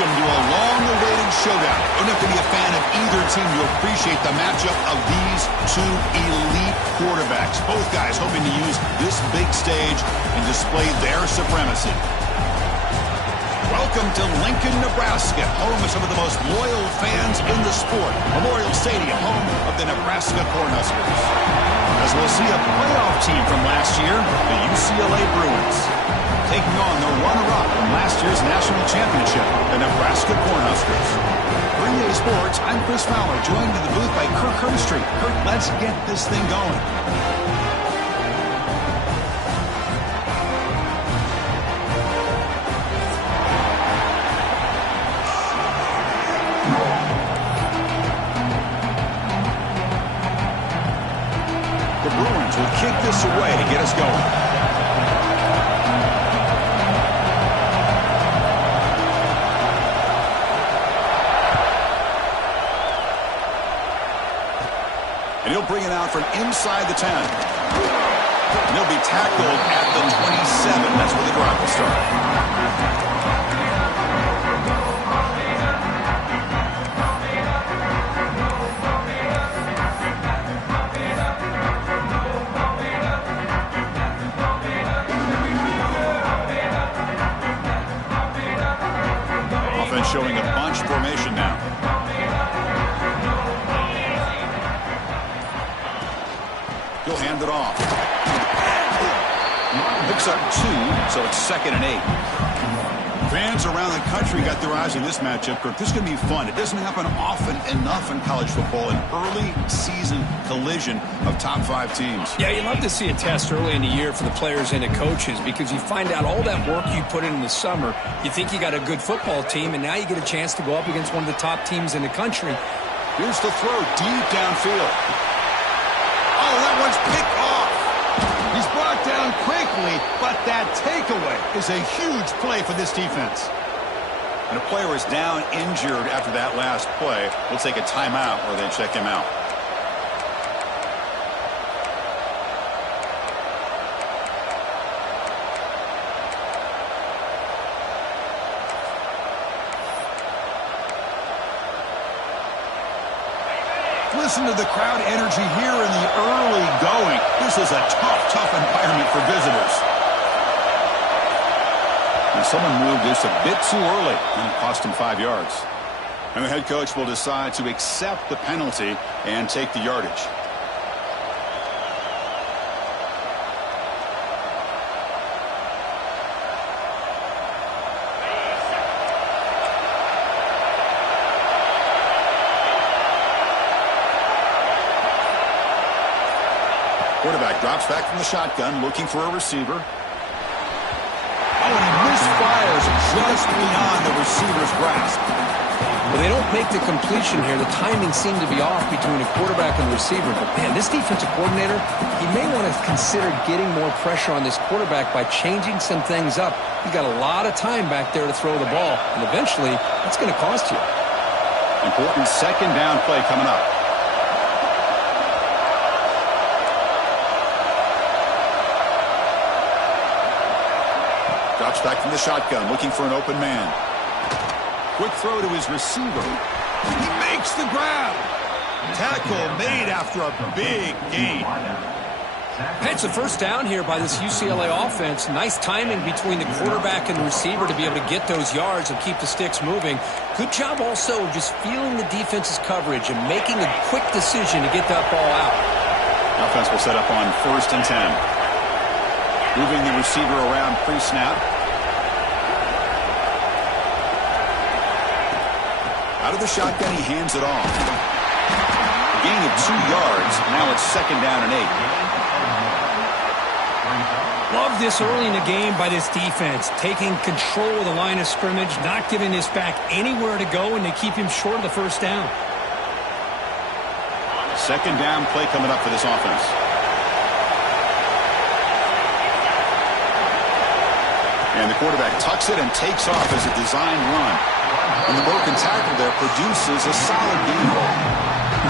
Welcome to a long-awaited showdown. You don't have to be a fan of either team to appreciate the matchup of these two elite quarterbacks. Both guys hoping to use this big stage and display their supremacy. Welcome to Lincoln, Nebraska, home of some of the most loyal fans in the sport. Memorial Stadium, home of the Nebraska Cornhuskers. As we'll see a playoff team from last year, the UCLA Bruins, taking on the runner-up from last year's national championship, the Nebraska Cornhuskers. For EA Sports, I'm Chris Fowler, joined in the booth by Kirk Herbstreit. Kirk, let's get this thing going. The Bruins will kick this away to get us going. And he'll bring it out from inside the 10. And he'll be tackled at the 27. That's where the drive will start. Offense showing a bunch formation now. He'll hand it off. Picks up 2, so it's 2nd and 8. Fans around the country got their eyes on this matchup, Kirk. This is going to be fun. It doesn't happen often enough in college football, an early season collision of top 5 teams. Yeah, you love to see a test early in the year for the players and the coaches because you find out all that work you put in the summer. You think you got a good football team, and now you get a chance to go up against one of the top teams in the country. Here's the throw deep downfield. Oh, that one's picked off. He's brought down quickly, but that takeaway is a huge play for this defense. And a player is down injured after that last play. We'll take a timeout or then check him out. Listen to the crowd energy here in the early going. This is a tough environment for visitors. And someone moved just a bit too early, and it cost him 5 yards. And the head coach will decide to accept the penalty and take the yardage. Quarterback drops back from the shotgun, looking for a receiver. Oh, and he misfires just beyond the receiver's grasp. Well, they don't make the completion here. The timing seemed to be off between a quarterback and the receiver. But, man, this defensive coordinator, he may want to consider getting more pressure on this quarterback by changing some things up. You got a lot of time back there to throw the ball, and eventually that's going to cost you. Important 2nd down play coming up. Drops back from the shotgun, looking for an open man. Quick throw to his receiver. He makes the grab. Tackle made after a big gain. It's a first down here by this UCLA offense. Nice timing between the quarterback and the receiver to be able to get those yards and keep the sticks moving. Good job also just feeling the defense's coverage and making a quick decision to get that ball out. Offense will set up on 1st and 10. Moving the receiver around pre-snap. Out of the shotgun, he hands it off. A gain of 2 yards. Now it's 2nd down and 8. Love this early in the game by this defense. Taking control of the line of scrimmage, not giving this back anywhere to go, and they keep him short of the 1st down. 2nd down play coming up for this offense. And the quarterback tucks it and takes off as a designed run. And the broken tackle there produces a solid gain.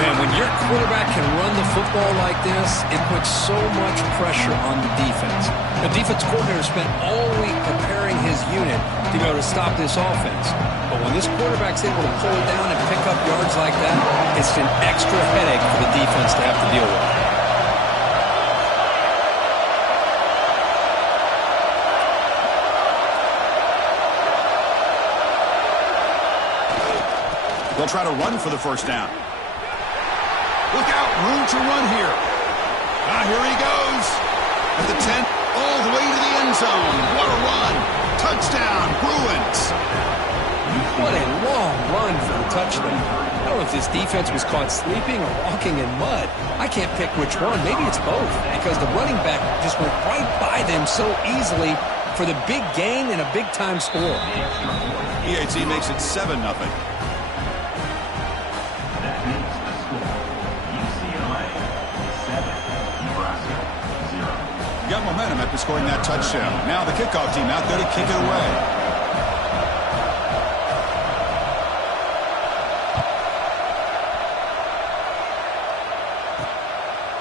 Man, When your quarterback can run the football like this, it puts so much pressure on the defense. The defense coordinator spent all week preparing his unit to be able to stop this offense. But when this quarterback's able to pull down and pick up yards like that, it's an extra headache for the defense to have to deal with. They'll try to run for the first down. Look out, room to run here. Here he goes. At the 10, all the way to the end zone. What a run. Touchdown, Bruins. What a long run for the touchdown. I don't know if this defense was caught sleeping or walking in mud. I can't pick which one. Maybe it's both, because the running back just went right by them so easily for the big gain and a big-time score. PAT makes it 7-0. Got momentum after scoring that touchdown. Now the kickoff team out there to kick it away.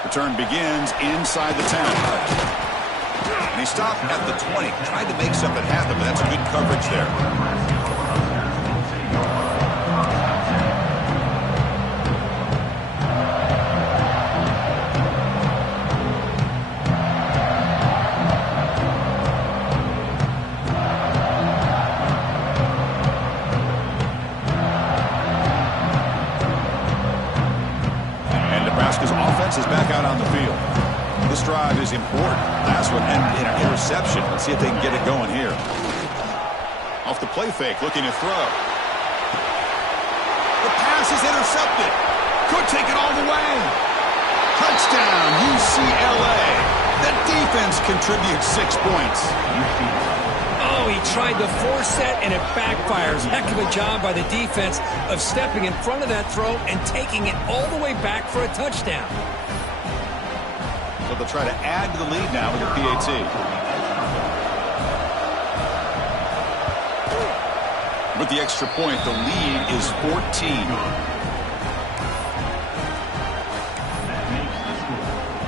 Return begins inside the 10. And he stopped at the 20. Tried to make something happen, but that's good coverage there. Is back out on the field. This drive is important. Last one ended in an interception. Let's see if they can get it going here. Off the play fake, looking to throw. The pass is intercepted. Could take it all the way. Touchdown, UCLA. That defense contributes 6 points. Oh, he tried the four-set, and it backfires. Heck of a job by the defense of stepping in front of that throw and taking it all the way back for a touchdown. So they'll try to add to the lead now with the PAT. With the extra point, the lead is 14.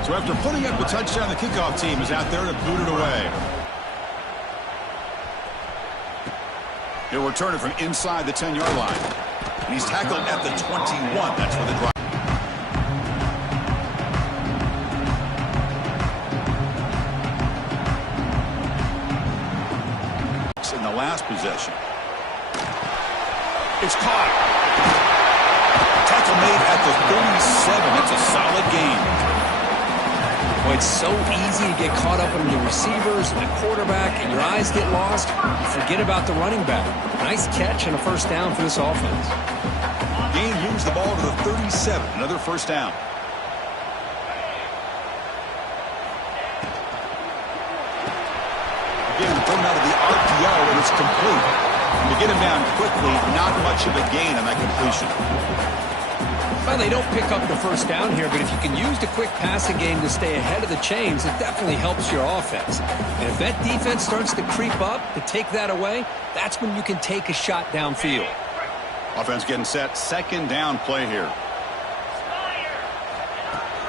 So after putting up the touchdown, the kickoff team is out there to boot it away. He'll return it from inside the 10-yard line. And he's tackled at the 21. That's for the drive. In the last possession. It's caught. Tackle made at the 37. It's a solid game. Well, it's so easy to get caught up in the receivers and the quarterback, and your eyes get lost. Forget about the running back. Nice catch and a first down for this offense. Gain moves the ball to the 37. Another first down. Again, thrown out of the RPO, and it's complete. To get him down quickly, not much of a gain on that completion. Well, they don't pick up the first down here, but if you can use the quick passing game to stay ahead of the chains, it definitely helps your offense. And if that defense starts to creep up to take that away, that's when you can take a shot downfield. Offense getting set. Second down play here.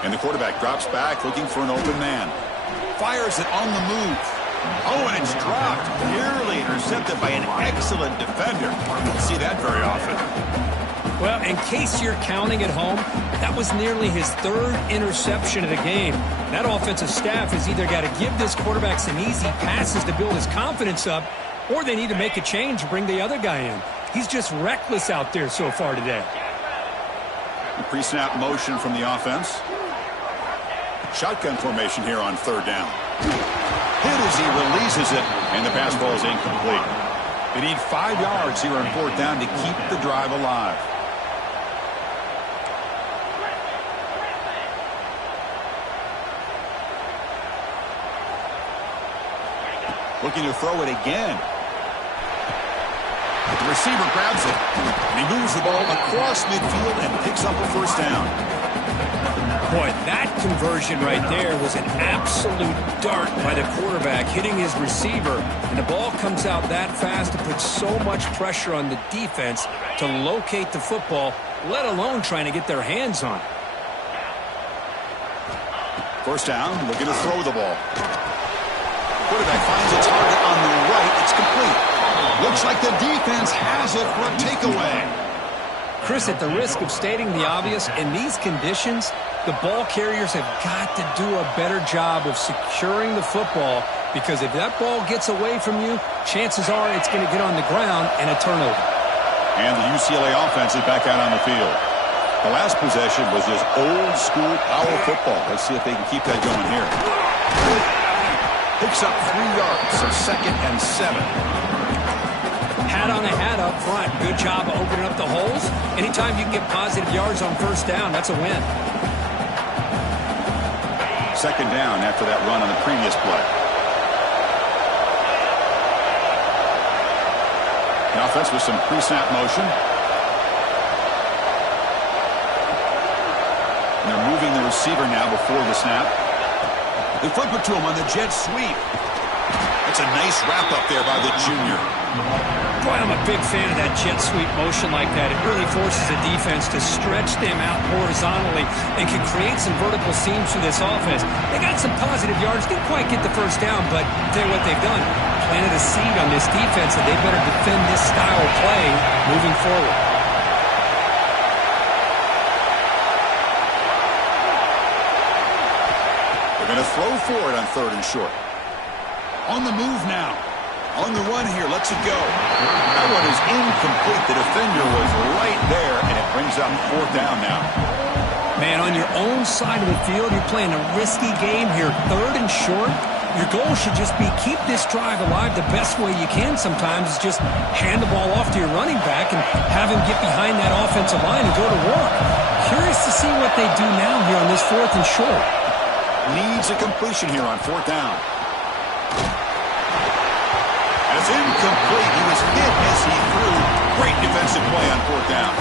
And the quarterback drops back looking for an open man. Fires it on the move. Oh, and it's dropped. Nearly intercepted by an excellent defender. You don't see that very often. Well, in case you're counting at home, that was nearly his third interception of the game. That offensive staff has either got to give this quarterback some easy passes to build his confidence up, or they need to make a change and bring the other guy in. He's just reckless out there so far today. The pre-snap motion from the offense. Shotgun formation here on third down. Hit as he releases it, and the pass ball is incomplete. They need 5 yards here on fourth down to keep the drive alive. Looking to throw it again. The receiver grabs it, and he moves the ball across midfield and picks up a first down. Boy, that conversion right there was an absolute dart by the quarterback, hitting his receiver, and the ball comes out that fast to put so much pressure on the defense to locate the football let alone trying to get their hands on it. First down, looking to throw the ball. Quarterback finds a target on the right. It's complete. Looks like the defense has it for a takeaway. Chris, at the risk of stating the obvious, in these conditions, the ball carriers have got to do a better job of securing the football, because if that ball gets away from you, chances are it's going to get on the ground and a turnover. And the UCLA offense is back out on the field. The last possession was just old-school power football. Let's see if they can keep that going here. Picks up 3 yards, so 2nd and 7. Hat on a hat up front. Good job of opening up the holes. Anytime you can get positive yards on first down, that's a win. 2nd down after that run on the previous play. The offense with some pre-snap motion. And they're moving the receiver now before the snap. They flip it to him on the jet sweep. That's a nice wrap-up there by the junior. Boy, I'm a big fan of that jet sweep motion like that. It really forces the defense to stretch them out horizontally and can create some vertical seams for this offense. They got some positive yards. Didn't quite get the first down, but I'll tell you what they've done. Planted a seed on this defense that they better defend this style of play moving forward. They're going to throw for it on 3rd and short. On the move now. On the run here, lets it go. That one is incomplete. The defender was right there, and it brings up 4th down now. Man, on your own side of the field, you're playing a risky game here. 3rd and short. Your goal should just be keep this drive alive the best way you can sometimes is just hand the ball off to your running back and have him get behind that offensive line and go to work. Curious to see what they do now here on this 4th and short. Needs a completion here on 4th down. It's incomplete. He was hit as he threw. Great defensive play on 4th down.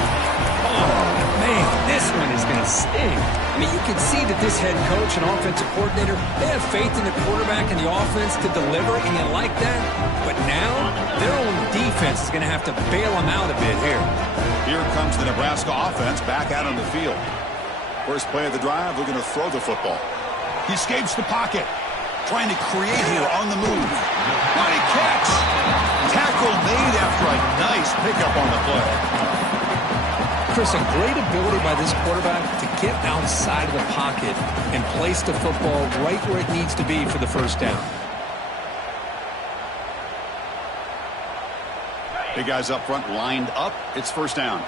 Oh, man, this one is going to sting. I mean, you can see that this head coach and offensive coordinator, they have faith in the quarterback and the offense to deliver, and you like that. But now, their own defense is going to have to bail them out a bit here. Here comes the Nebraska offense back out on the field. First play of the drive, looking to throw the football. He escapes the pocket. Trying to create here on the move. What a catch! Tackle made after a nice pickup on the play. Chris, a great ability by this quarterback to get outside of the pocket and place the football right where it needs to be for the first down. Big guys up front lined up. It's first down.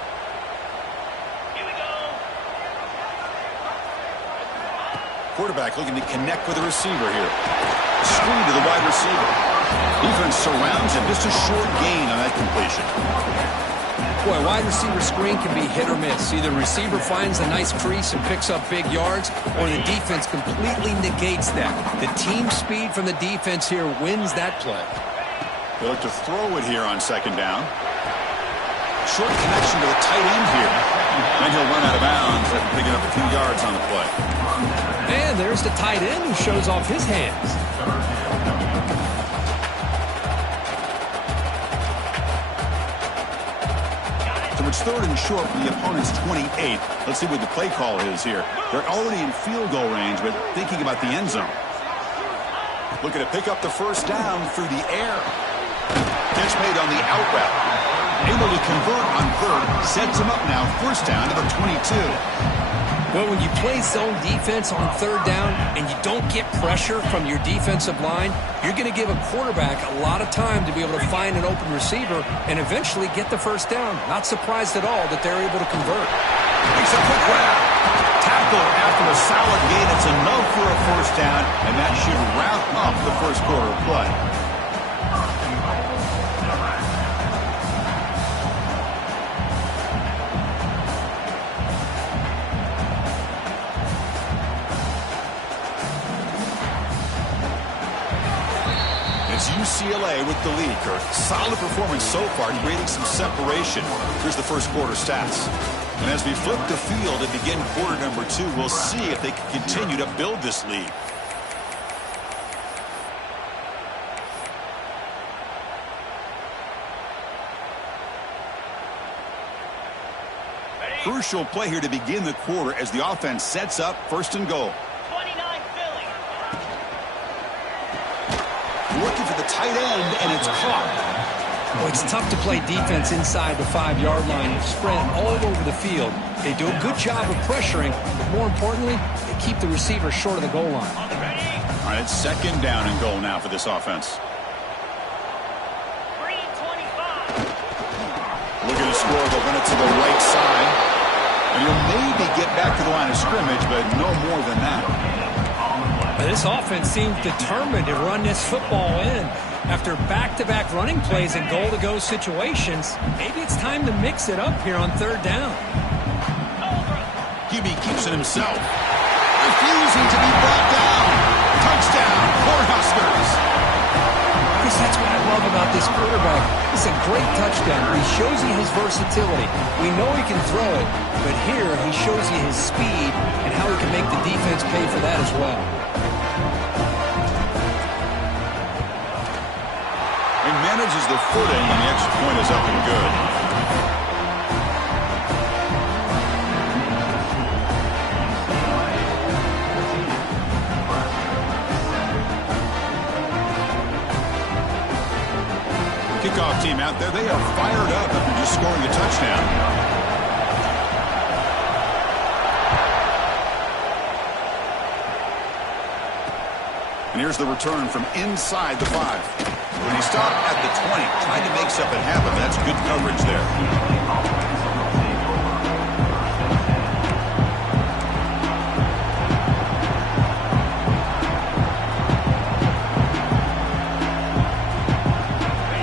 Quarterback looking to connect with the receiver here. Screen to the wide receiver. Defense surrounds him. Just a short gain on that completion. Boy, wide receiver screen can be hit or miss. Either the receiver finds a nice crease and picks up big yards, or the defense completely negates that. The team speed from the defense here wins that play. They look to throw it here on 2nd down. Short connection to the tight end here. Then he'll run out of bounds after picking up a few yards on the play. And there's the tight end who shows off his hands. So it's 3rd and short from the opponent's 28. Let's see what the play call is here. They're already in field goal range, but thinking about the end zone. Looking to pick up the first down through the air. Catch made on the out route. Able to convert on 3rd. Sets him up now. First down to the 22. Well, when you play zone defense on 3rd down and you don't get pressure from your defensive line, you're going to give a quarterback a lot of time to be able to find an open receiver and eventually get the first down. Not surprised at all that they're able to convert. Makes a quick grab. Tackle after a solid gain. It's enough for a first down, and that should wrap up the first quarter of play. It's UCLA with the lead. A solid performance so far, creating some separation. Here's the first quarter stats. And as we flip the field and begin quarter number 2, we'll see if they can continue to build this lead. First crucial play here to begin the quarter as the offense sets up first and goal. 29 Philly. Looking for the tight end, and it's caught. Well, it's tough to play defense inside the 5-yard line. Spread all over the field. They do a good job of pressuring, but more importantly, they keep the receiver short of the goal line. All right, it's second down and goal now for this offense. Looking to score, they'll run it to the right side. And he'll maybe get back to the line of scrimmage, but no more than that. This offense seems determined to run this football in. After back-to-back running plays and goal-to-go situations, maybe it's time to mix it up here on third down. QB keeps it himself. Refusing to be brought down. Touchdown, Cornhuskers. Chris, that's what I love about this quarterback. It's a great touchdown. He shows you his versatility. We know he can throw it, but here he shows you his speed and how he can make the defense pay for that as well. He manages the footing, and the extra point is up and good. Kickoff team out there, they are fired up after just scoring a touchdown. And here's the return from inside the 5. When he stopped at the 20, trying to make something happen. That's good coverage there.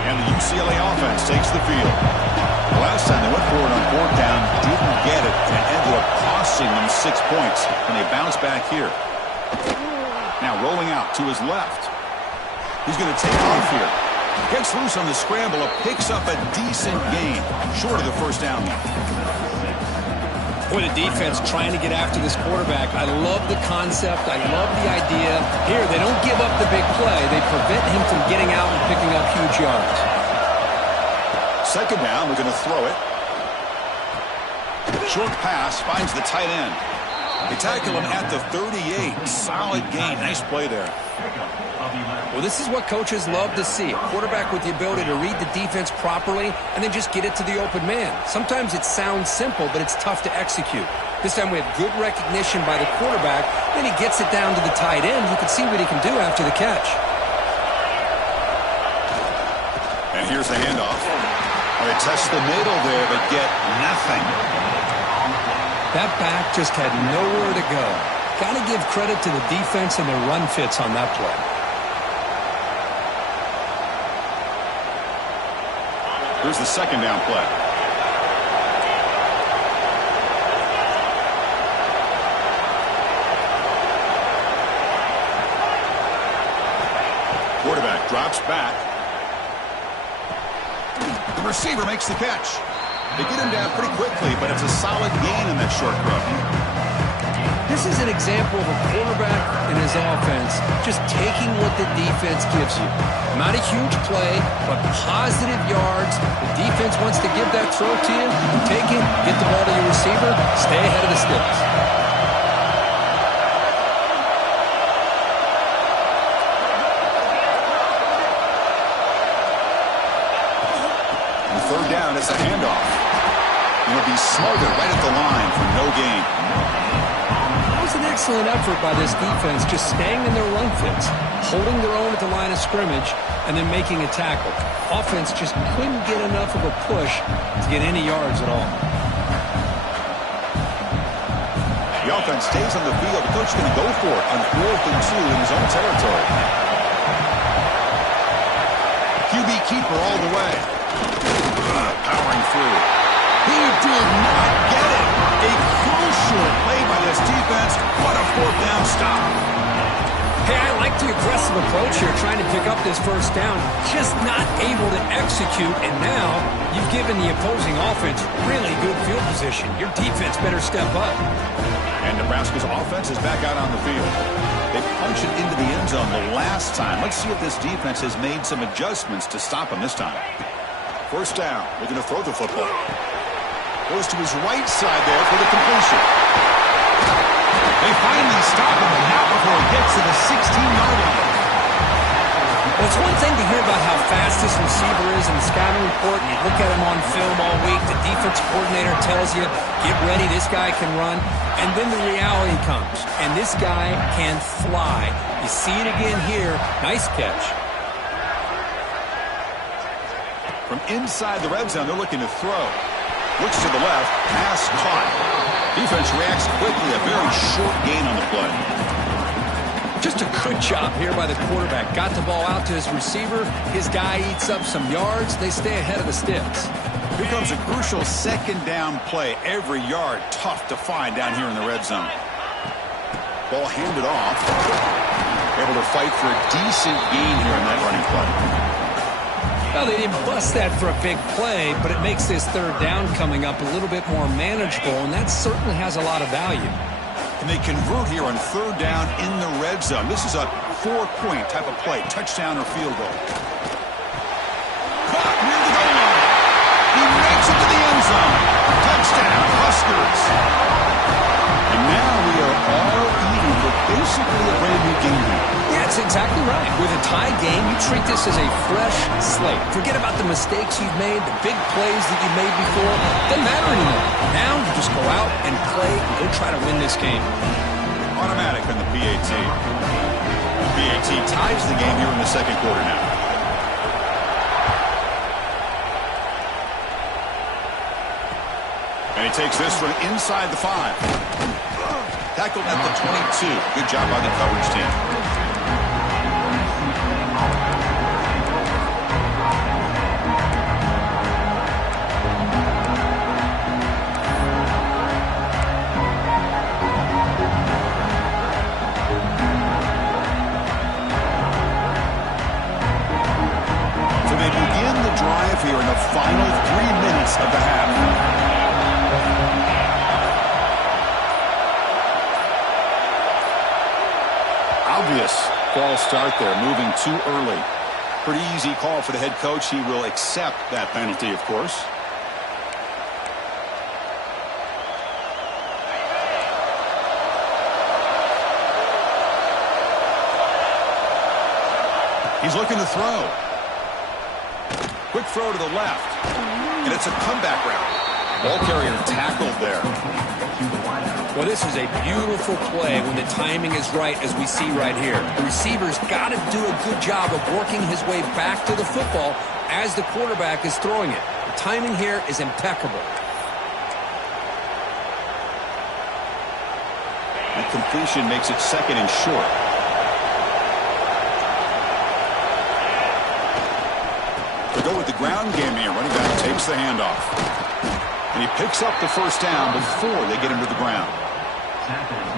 And the UCLA offense takes the field. The last time they went for it on fourth down, didn't get it, and ended up costing them 6 points. And they bounce back here. Now rolling out to his left. He's going to take off here. Gets loose on the scramble, picks up a decent gain. Short of the first down. Boy, the defense trying to get after this quarterback. I love the concept. I love the idea. Here, they don't give up the big play. They prevent him from getting out and picking up huge yards. Second down, we're going to throw it. Short pass finds the tight end. They tackle him at the 38. Solid gain. Nice play there. Well, this is what coaches love to see. A quarterback with the ability to read the defense properly and then just get it to the open man. Sometimes it sounds simple, but it's tough to execute. This time we have good recognition by the quarterback. Then he gets it down to the tight end. You can see what he can do after the catch. And here's the handoff. They test the middle there, but get nothing. That back just had nowhere to go. Got to give credit to the defense and their run fits on that play. Here's the second down play. Quarterback drops back. The receiver makes the catch. They get him down pretty quickly, but it's a solid gain in that short throw. This is an example of a quarterback and his offense just taking what the defense gives you. Not a huge play, but positive yards. The defense wants to give that throw to you. You take it, get the ball to your receiver, stay ahead of the sticks. On third down, it's a handoff. It'll be smothered right at the line for no gain. An excellent effort by this defense, just staying in their run fits, holding their own at the line of scrimmage, and then making a tackle. Offense just couldn't get enough of a push to get any yards at all. The offense stays on the field. The coach is going to go for it on 4th and 2 in his own territory. QB keeper all the way. Powering through. He did not get it. A crucial play by this defense. What a 4th down stop. Hey, I like the aggressive approach here, trying to pick up this first down. Just not able to execute, and now you've given the opposing offense really good field position. Your defense better step up. And Nebraska's offense is back out on the field. They punched it into the end zone the last time. Let's see if this defense has made some adjustments to stop them this time. First down. They're going to throw the football. Goes to his right side there for the completion. They finally stop him, but not before he gets to the 16-yard line. Well, it's one thing to hear about how fast this receiver is in the scouting report, and you look at him on film all week. The defensive coordinator tells you, get ready, this guy can run. And then the reality comes, and this guy can fly. You see it again here. Nice catch. From inside the red zone, they're looking to throw. Looks to the left, pass caught. Defense reacts quickly, a very short gain on the play. Just a good job here by the quarterback. Got the ball out to his receiver. His guy eats up some yards. They stay ahead of the sticks. Here comes a crucial second down play. Every yard tough to find down here in the red zone. Ball handed off. Able to fight for a decent gain here in that running play. Well, they didn't bust that for a big play, but it makes this third down coming up a little bit more manageable, and that certainly has a lot of value. And they convert here on third down in the red zone. This is a 4-point type of play, touchdown or field goal. Caught near the goal line. He makes it to the end zone. Touchdown, Huskers. And now we are all even with basically a brand new game here. Yeah, that's exactly right. With a tie game, you treat this as a fresh slate. Forget about the mistakes you've made, the big plays that you've made before. Doesn't matter anymore. Now you just go out and play and go try to win this game. Automatic on the PAT. The PAT ties the game here in the second quarter now. And he takes this from inside the 5. Tackled at the 22. Good job by the coverage team. So they begin the drive here in the final 3 minutes of the half. Obvious false start there, moving too early. Pretty easy call for the head coach. He will accept that penalty, of course. He's looking to throw. Quick throw to the left. And it's a comeback route. Ball carrier tackled there. Well, this is a beautiful play when the timing is right, as we see right here. The receiver's got to do a good job of working his way back to the football as the quarterback is throwing it. The timing here is impeccable. And completion makes it second and short. They go with the ground game here. Running back takes the handoff. And he picks up the first down before they get him to the ground.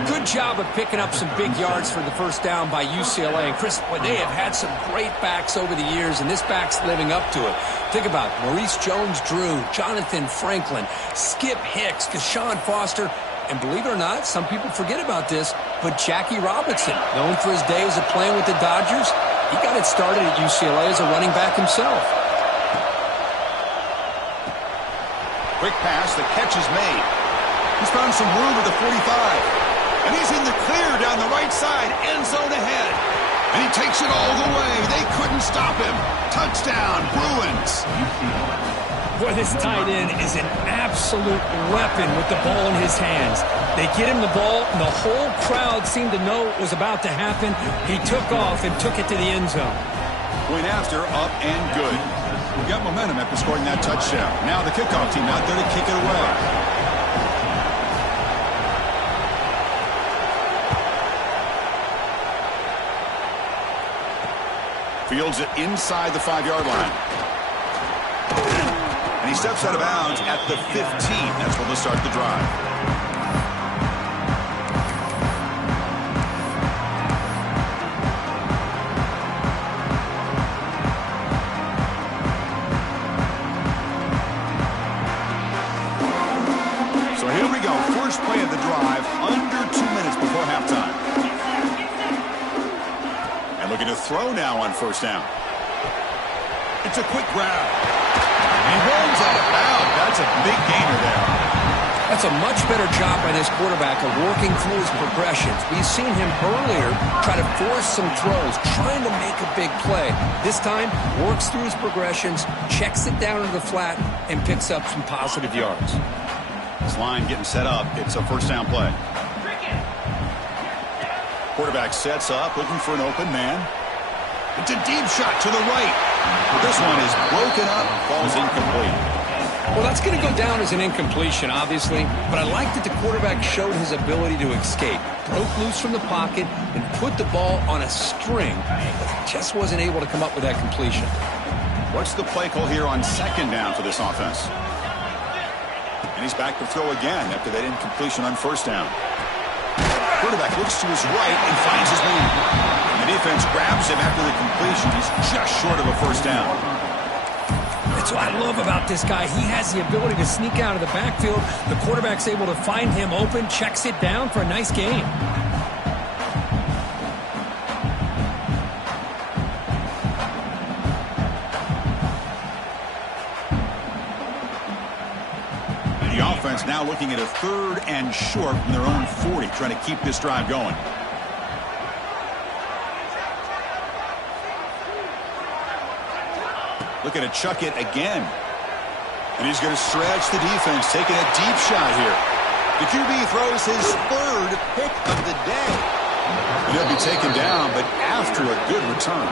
Good job of picking up some big yards for the first down by UCLA. And Chris, boy, they have had some great backs over the years, and this back's living up to it. Think about Maurice Jones-Drew, Jonathan Franklin, Skip Hicks, Deshaun Foster, and believe it or not, some people forget about this, but Jackie Robinson, known for his days of playing with the Dodgers, he got it started at UCLA as a running back himself. Quick pass, the catch is made. He's found some room at the 45. And he's in the clear down the right side, end zone ahead. And he takes it all the way. They couldn't stop him. Touchdown, Bruins. Boy, this tight end is an absolute weapon with the ball in his hands. They get him the ball, and the whole crowd seemed to know what was about to happen. He took off and took it to the end zone. Point after, up and good. We got momentum after scoring that touchdown. Now the kickoff team out there to kick it away. Fields it inside the 5-yard line. And he steps out of bounds at the 15. That's where they'll start the drive. So here we go. First play of the drive, under 2 minutes before halftime. And looking to throw now on first down. It's a quick grab. He runs out of bounds. That's a big gainer there. That's a much better job by this quarterback of working through his progressions. We've seen him earlier try to force some throws, trying to make a big play. This time, works through his progressions, checks it down into the flat, and picks up some positive yards. This line getting set up. It's a first down play. Quarterback sets up, looking for an open man. It's a deep shot to the right. But this one is broken up, falls incomplete. Well, that's going to go down as an incompletion, obviously, but I like that the quarterback showed his ability to escape, broke loose from the pocket, and put the ball on a string, but just wasn't able to come up with that completion. What's the play call here on second down for this offense? And he's back to throw again after that incompletion on first down. Quarterback looks to his right and finds his man. And the defense grabs him after the completion. He's just short of a first down. That's what I love about this guy. He has the ability to sneak out of the backfield. The quarterback's able to find him open, checks it down for a nice gain. And the offense now looking at a 3rd and short from their own 40, trying to keep this drive going. Looking to chuck it again. And he's going to stretch the defense, taking a deep shot here. The QB throws his 3rd pick of the day. And he'll be taken down, but after a good return.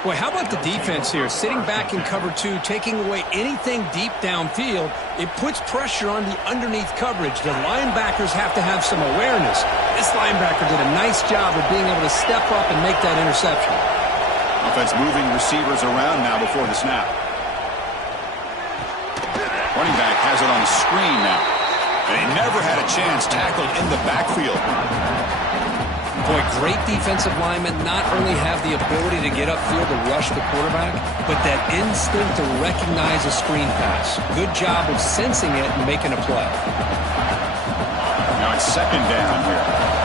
Boy, how about the defense here? Sitting back in cover 2, taking away anything deep downfield. It puts pressure on the underneath coverage. The linebackers have to have some awareness. This linebacker did a nice job of being able to step up and make that interception. Offense moving receivers around now before the snap. Running back has it on the screen now. And he never had a chance tackled in the backfield. Boy, great defensive linemen not only have the ability to get upfield to rush the quarterback, but that instinct to recognize a screen pass. Good job of sensing it and making a play. Now it's second down here.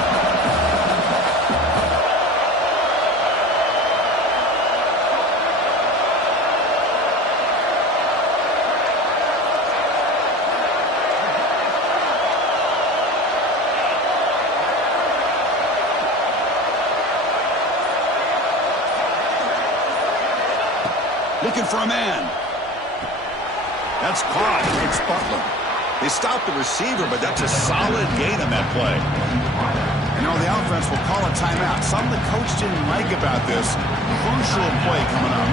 Looking for a man. That's caught. It's Butler. They stopped the receiver, but that's a solid gain on that play. And now the offense will call a timeout. Something the coach didn't like about this. Crucial play coming up.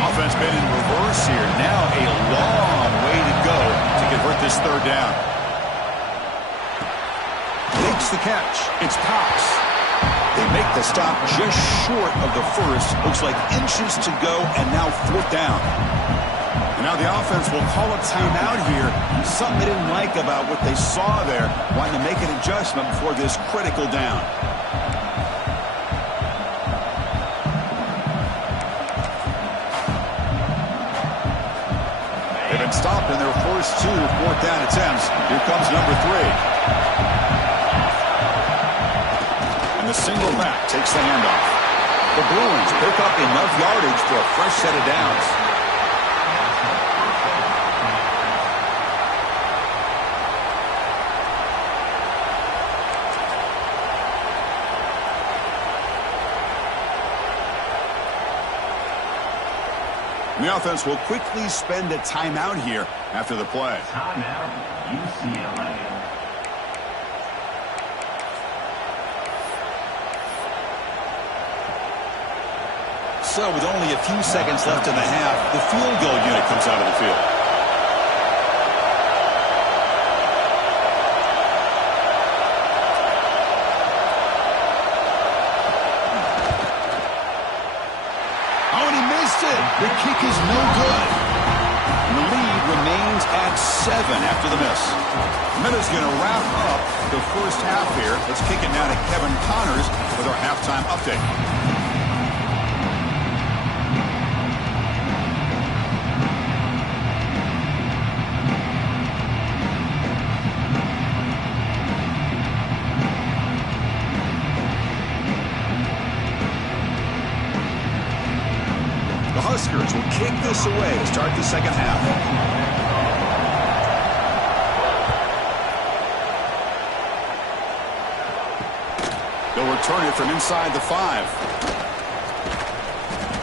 Offense been in reverse here. Now a long way to go to convert this 3rd down. Makes the catch. It's Cox. They make the stop just short of the first. Looks like inches to go, and now 4th down. And now the offense will call a timeout here. Something they didn't like about what they saw there. Wanting to make an adjustment before this critical down. Stopped in their first 2 4th down attempts. Here comes number 3. And the single back takes the handoff. The Bruins pick up enough yardage for a fresh set of downs. And the offense will quickly spend a timeout here after the play. Timeout, UCLA. So with only a few seconds left in the half, the field goal unit comes out of the field. The kick is no good. And the lead remains at 7 after the miss. Minutes going to wrap up the first half here. Let's kick it now to Kevin Connors with our halftime update. this away to start the second half. They'll return it from inside the 5.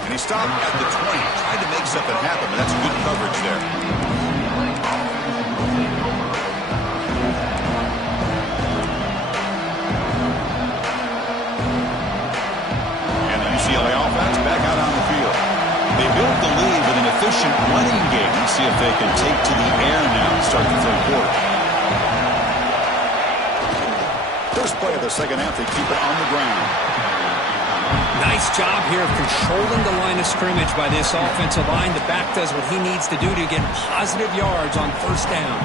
And he stopped at the 20. Tried to make something happen, but that's good coverage there. And the UCLA offense back out on the field. They built the lead with an efficient running game. Let's see if they can take to the air now to start the third quarter. First play of the second half, they keep it on the ground. Nice job here of controlling the line of scrimmage by this offensive line. The back does what he needs to do to get positive yards on first down.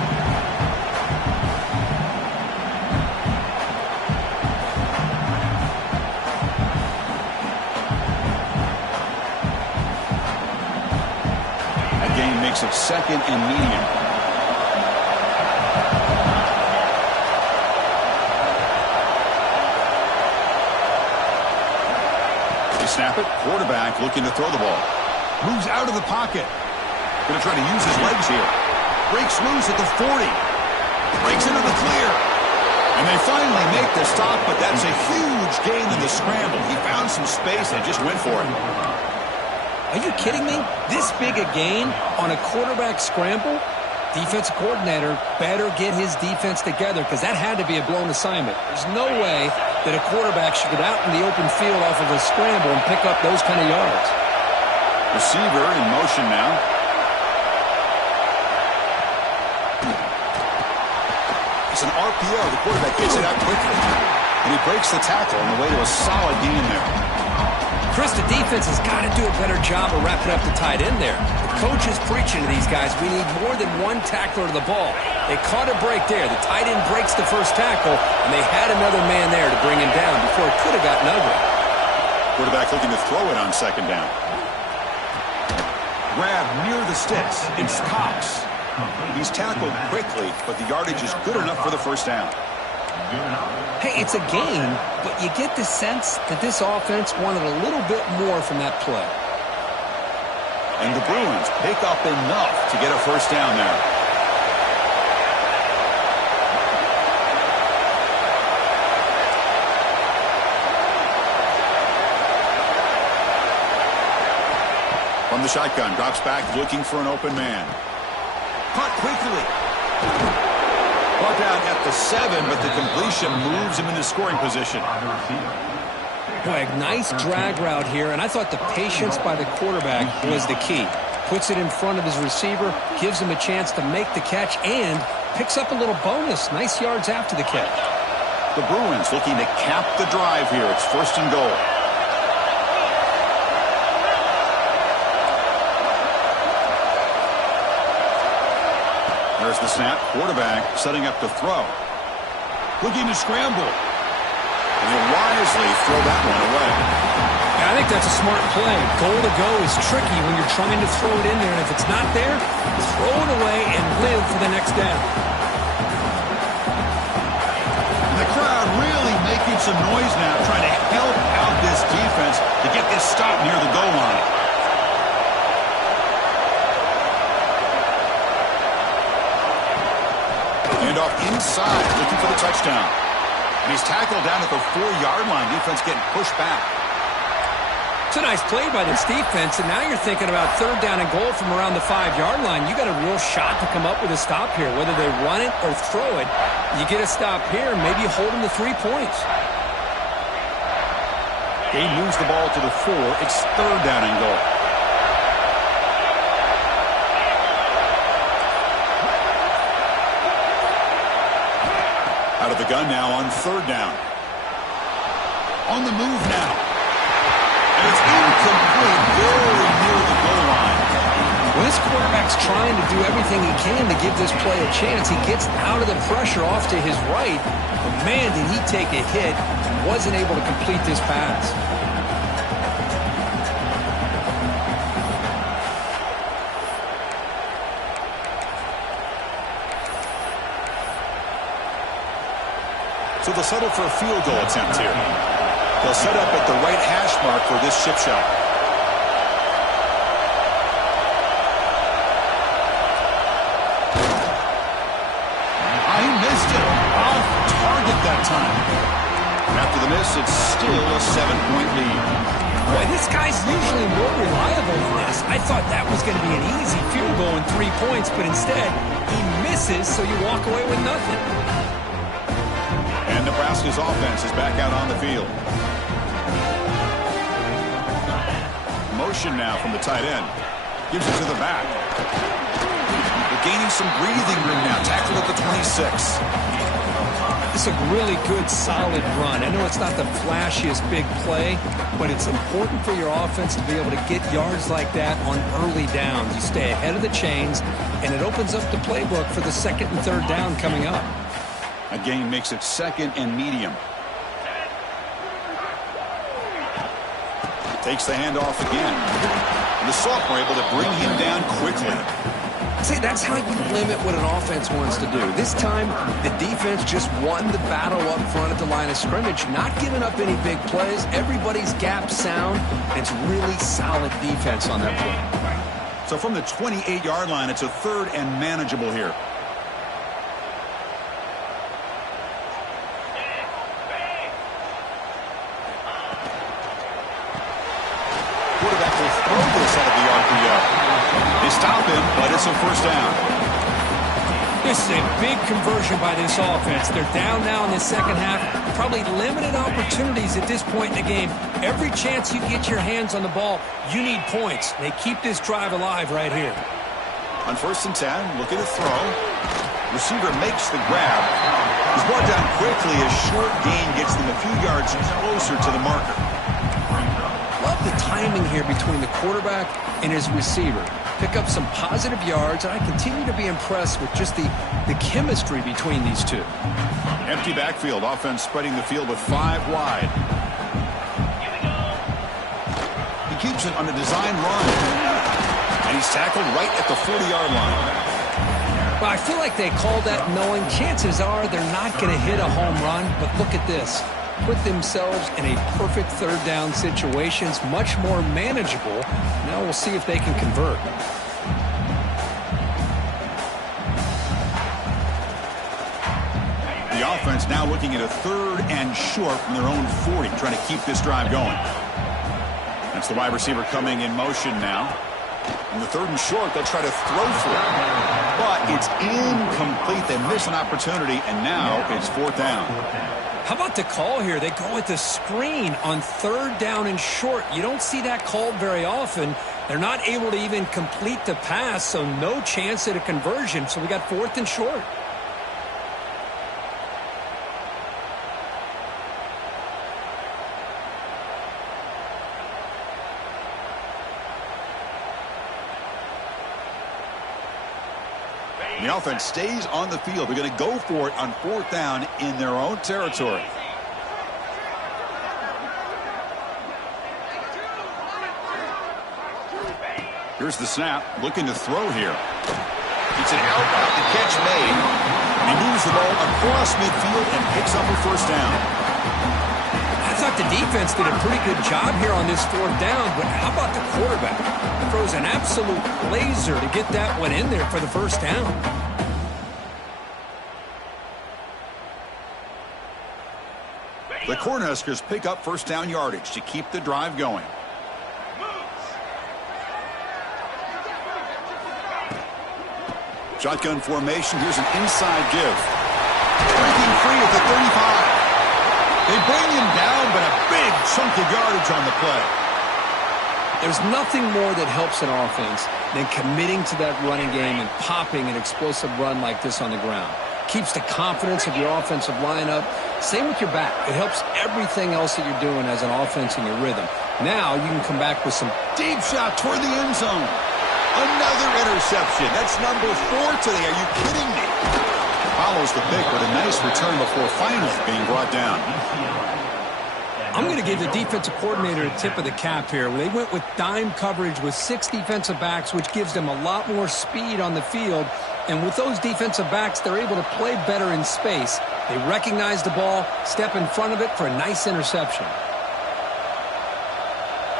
That gain makes it second and medium. Snap it. Quarterback looking to throw the ball. Moves out of the pocket. Going to try to use his legs here. Breaks loose at the 40. Breaks into the clear. And they finally make the stop, but that's a huge gain in the scramble. He found some space and just went for it. Are you kidding me? This big a gain on a quarterback scramble? Defensive coordinator better get his defense together because that had to be a blown assignment. There's no way that a quarterback should get out in the open field off of a scramble and pick up those kind of yards. Receiver in motion now. It's an RPO. The quarterback gets it out quickly. And he breaks the tackle on the way to a solid gain there. Chris, the defense has got to do a better job of wrapping up the tight end there. The coach is preaching to these guys, we need more than one tackler to the ball. They caught a break there. The tight end breaks the first tackle, and they had another man there to bring him down before it could have gotten ugly. Quarterback looking to throw it on second down. Grab near the sticks. It's Cox. He's tackled quickly, but the yardage is good enough for the first down. Hey, it's a gain, but you get the sense that this offense wanted a little bit more from that play. And the Bruins pick up enough to get a first down there. From the shotgun, drops back looking for an open man. Caught quickly. Brought down at the 7, but the completion moves him into scoring position. Boy, a nice drag route here, and I thought the patience by the quarterback was the key. Puts it in front of his receiver, gives him a chance to make the catch, and picks up a little bonus. Nice yards after the catch. The Bruins looking to cap the drive here. It's first and goal. There's the snap. Quarterback setting up to throw. Looking to scramble. And he'll wisely throw that one away. Yeah, I think that's a smart play. Goal to go is tricky when you're trying to throw it in there. And if it's not there, throw it away and live for the next down. And the crowd really making some noise now, trying to help out this defense to get this stop near the goal line. Handoff inside, looking for the touchdown. And he's tackled down at the 4-yard line. Defense getting pushed back. It's a nice play by this defense, and now you're thinking about third down and goal from around the 5-yard line. You got a real shot to come up with a stop here. Whether they run it or throw it, you get a stop here, and maybe you hold them to 3 points. They moves the ball to the 4. It's third down and goal. Out of the gun now on third down. On the move now. And it's incomplete, very near the goal line. Well, this quarterback's trying to do everything he can to give this play a chance. He gets out of the pressure off to his right. But, man, did he take a hit. Wasn't able to complete this pass. So they'll settle for a field goal attempt here. They'll set up at the right hash mark for this chip shot. it that time. After the miss, it's still a 7-point lead. Boy, this guy's usually more reliable than this. I thought that was going to be an easy field goal and 3 points, but instead, he misses, so you walk away with nothing. And Nebraska's offense is back out on the field. Motion now from the tight end. Gives it to the back. They're gaining some breathing room now. Tackled at the 26. It's a really good, solid run. I know it's not the flashiest big play, but it's important for your offense to be able to get yards like that on early downs. You stay ahead of the chains, and it opens up the playbook for the second and third down coming up. A gain makes it second and medium. Takes the handoff again. And the sophomore able to bring him down quickly. See, that's how you limit what an offense wants to do. This time, the defense just won the battle up front at the line of scrimmage, not giving up any big plays. Everybody's gap sound. It's really solid defense on that play. So from the 28-yard line, it's a third and manageable here. Quarterback will throw this out of the RPO. They stop him, but it's a first down. This is a big conversion by this offense. They're down now in the second half. Probably limited opportunities at this point in the game. Every chance you get your hands on the ball, you need points. They keep this drive alive right here. On 1st and 10, looking to throw. Receiver makes the grab. He's brought down quickly. A short gain gets them a few yards closer to the marker. Love the timing here between the quarterback and his receiver. Pick up some positive yards, and I continue to be impressed with just the chemistry between these two. Empty backfield. Offense spreading the field with 5 wide. He keeps it on a design run. And he's tackled right at the 40-yard line. Well, I feel like they called that knowing chances are they're not going to hit a home run, but look at this. Put themselves in a perfect third down situation. It's much more manageable. Now we'll see if they can convert. The offense now looking at a third and short from their own 40, trying to keep this drive going. That's the wide receiver coming in motion now. In the third and short, they'll try to throw for it. But it's incomplete. They miss an opportunity, and now it's 4th down. How about the call here? They go with the screen on third down and short. You don't see that called very often. They're not able to even complete the pass, so no chance at a conversion. So we got 4th and short. The offense stays on the field. They're going to go for it on 4th down in their own territory. Here's the snap. Looking to throw here. It's an out. The catch made. He moves the ball across midfield and picks up a first down. I thought the defense did a pretty good job here on this 4th down, but how about the quarterback? He throws an absolute laser to get that one in there for the first down. The Cornhuskers pick up first down yardage to keep the drive going. Shotgun formation. Here's an inside give. Breaking free at the 35. They bring him down, but a big chunk of yardage on the play. There's nothing more that helps an offense than committing to that running game and popping an explosive run like this on the ground. Keeps the confidence of your offensive lineup. Same with your back. It helps everything else that you're doing as an offense in your rhythm. Now you can come back with some Deep shot toward the end zone. Another interception. That's number 4 today. Are you kidding me? Follows the pick with a nice return before finally being brought down. I'm going to give the defensive coordinator a tip of the cap here. They went with dime coverage with 6 defensive backs, which gives them a lot more speed on the field. And with those defensive backs, they're able to play better in space. They recognize the ball, step in front of it for a nice interception.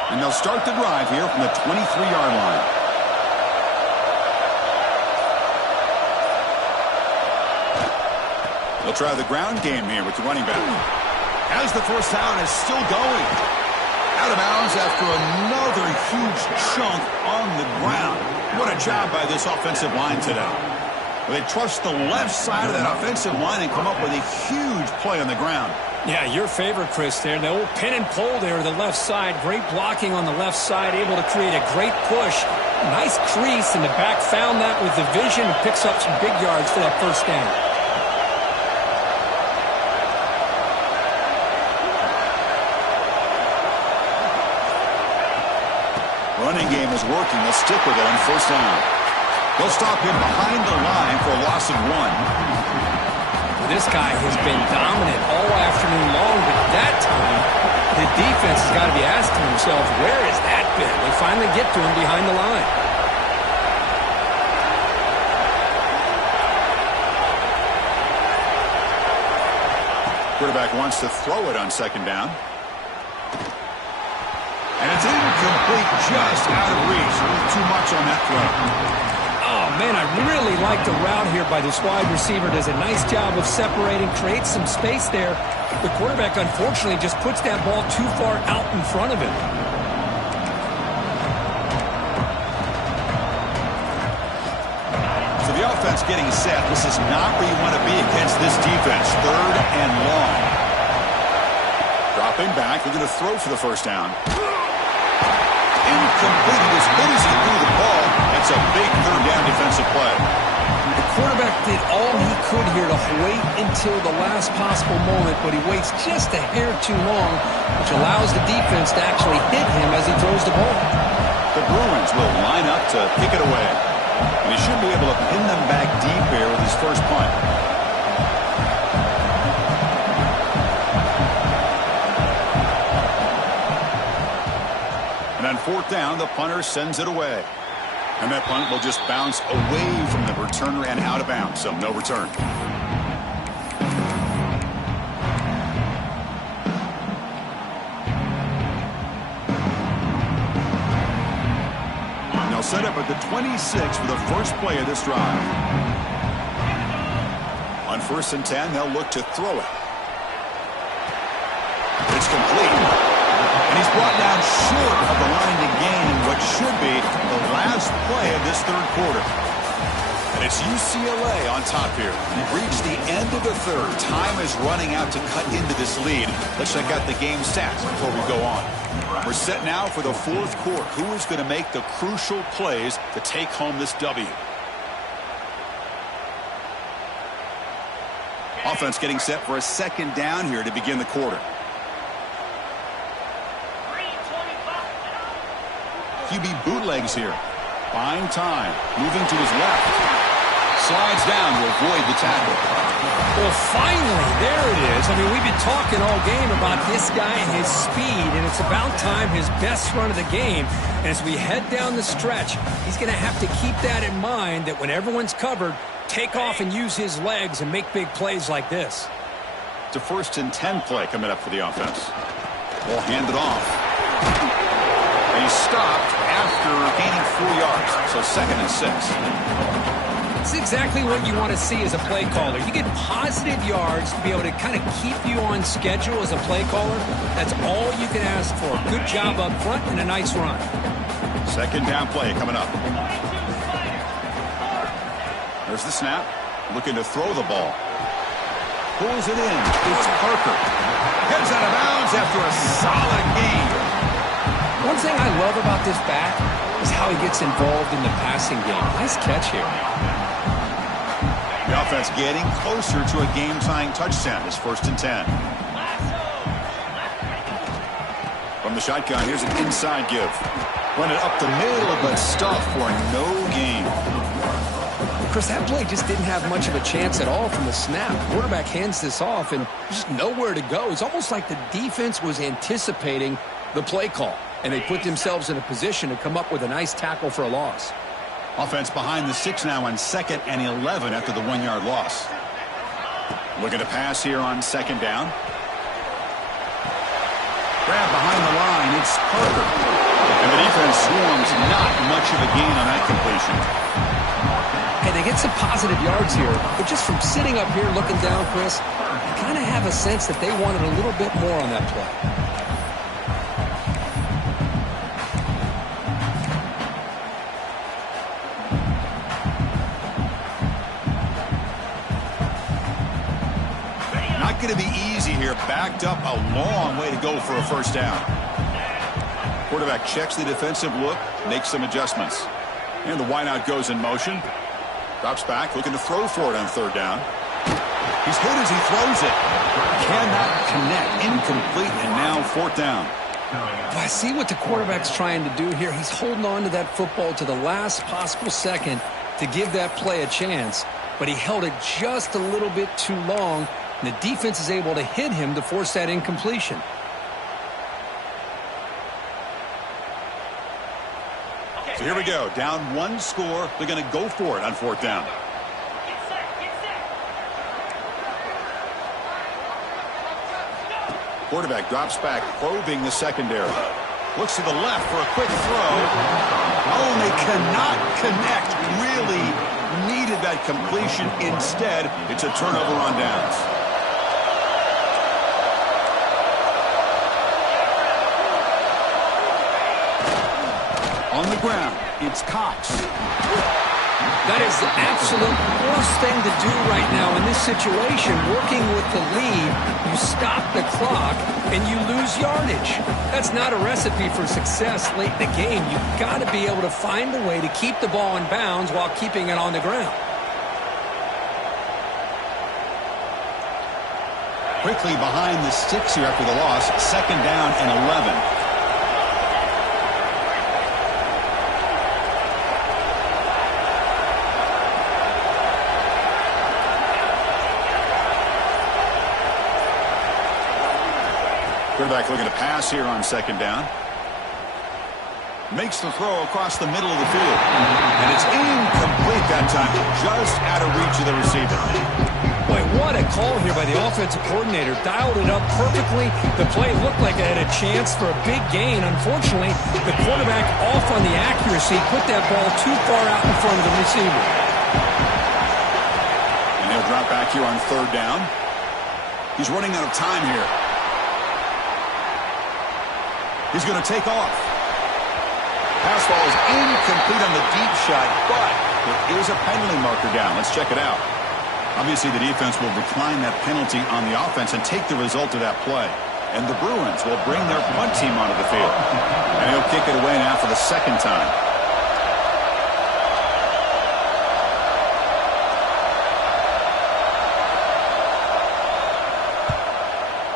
And they'll start the drive here from the 23-yard line. They'll try the ground game here with the running back. As the first down is still going. Out of bounds after another huge chunk on the ground. What a job by this offensive line today. They trust the left side of that offensive line and come up with a huge play on the ground. Yeah, your favorite, Chris, there. The old pin and pull there to the left side. Great blocking on the left side, able to create a great push. Nice crease, and the back found that with the vision and picks up some big yards for that first down. Running game is working. They'll stick with it on first down. They'll stop him behind the line for a loss of 1. This guy has been dominant all afternoon long, but that time, the defense has got to be asking themselves, where has that been? They finally get to him behind the line. Quarterback wants to throw it on second down. And it's incomplete, just out of reach. Too much on that throw. Oh, man, I really like the route here by this wide receiver. Does a nice job of separating, creates some space there. The quarterback, unfortunately, just puts that ball too far out in front of him. So the offense getting set. This is not where you want to be against this defense. Third and long. Dropping back. They're going to throw for the first down. Incomplete. As good as he threw the ball, that's a big third down defensive play. The quarterback did all he could here to wait until the last possible moment, but he waits just a hair too long, which allows the defense to actually hit him as he throws the ball. The Bruins will line up to kick it away. And he should be able to pin them back deep here with his first punt. And on fourth down, the punter sends it away. And that punt will just bounce away from the returner and out of bounds, so no return. They'll set up at the 26 for the first play of this drive. On first and 10, they'll look to throw it. It's complete. And he's brought down short of the line to gain what should be the last play of this third quarter. And it's UCLA on top here. We've reached the end of the third. Time is running out to cut into this lead. Let's check out the game stats before we go on. We're set now for the fourth quarter. Who is going to make the crucial plays to take home this W? Offense getting set for a second down here to begin the quarter. QB bootlegs here. Buying time. Moving to his left. Slides down to avoid the tackle. Well, finally, there it is. I mean, we've been talking all game about this guy and his speed, and it's about time his best run of the game. And as we head down the stretch, he's going to have to keep that in mind, that when everyone's covered, take off and use his legs and make big plays like this. It's a first and 10 play coming up for the offense. Ball handed off. And he's stopped after gaining 4 yards. So second and 6. It's exactly what you want to see as a play caller. You get positive yards to be able to kind of keep you on schedule as a play caller. That's all you can ask for. Good job up front and a nice run. Second down play coming up. There's the snap. Looking to throw the ball. Pulls it in. It's Parker. Gets out of bounds after a solid gain. One thing I love about this back is how he gets involved in the passing game. Nice catch here. The offense getting closer to a game-tying touchdown. It's first and 10. From the shotgun, here's an inside give. Run it up the middle, but stuffed for no gain. Chris, that play just didn't have much of a chance at all from the snap. The quarterback hands this off, and just nowhere to go. It's almost like the defense was anticipating the play call, and they put themselves in a position to come up with a nice tackle for a loss. Offense behind the 6 now on 2nd and 11 after the 1-yard loss. Looking to pass here on second down. Grab behind the line. It's Parker. And the defense swarms not much of a gain on that completion. And they get some positive yards here, but just from sitting up here looking down, Chris, I kind of have a sense that they wanted a little bit more on that play. Not going to be easy here. Backed up a long way to go for a first down. Quarterback checks the defensive look, makes some adjustments. And the wideout goes in motion. Drops back, looking to throw for it on third down. He's hit as he throws it. Cannot connect. Incomplete, and now fourth down. Well, I see what the quarterback's trying to do here. He's holding on to that football to the last possible second to give that play a chance. But he held it just a little bit too long. And the defense is able to hit him to force that incompletion. So here we go. Down one score. They're going to go for it on fourth down. Quarterback drops back, probing the secondary. Looks to the left for a quick throw. Oh, and they cannot connect. Really needed that completion. Instead, it's a turnover on downs. On the ground, it's Cox. That is the absolute worst thing to do right now in this situation. Working with the lead, you stop the clock and you lose yardage. That's not a recipe for success late in the game. You've got to be able to find a way to keep the ball in bounds while keeping it on the ground. Quickly behind the sticks here after the loss. Second down and 11. Quarterback looking to pass here on second down. Makes the throw across the middle of the field. And it's incomplete that time. Just out of reach of the receiver. Boy, what a call here by the offensive coordinator. Dialed it up perfectly. The play looked like it had a chance for a big gain. Unfortunately, the quarterback off on the accuracy put that ball too far out in front of the receiver. And he'll drop back here on third down. He's running out of time here. He's going to take off. Pass ball is incomplete on the deep shot, but there is a penalty marker down. Let's check it out. Obviously, the defense will decline that penalty on the offense and take the result of that play. And the Bruins will bring their punt team onto the field. And he'll kick it away now for the second time.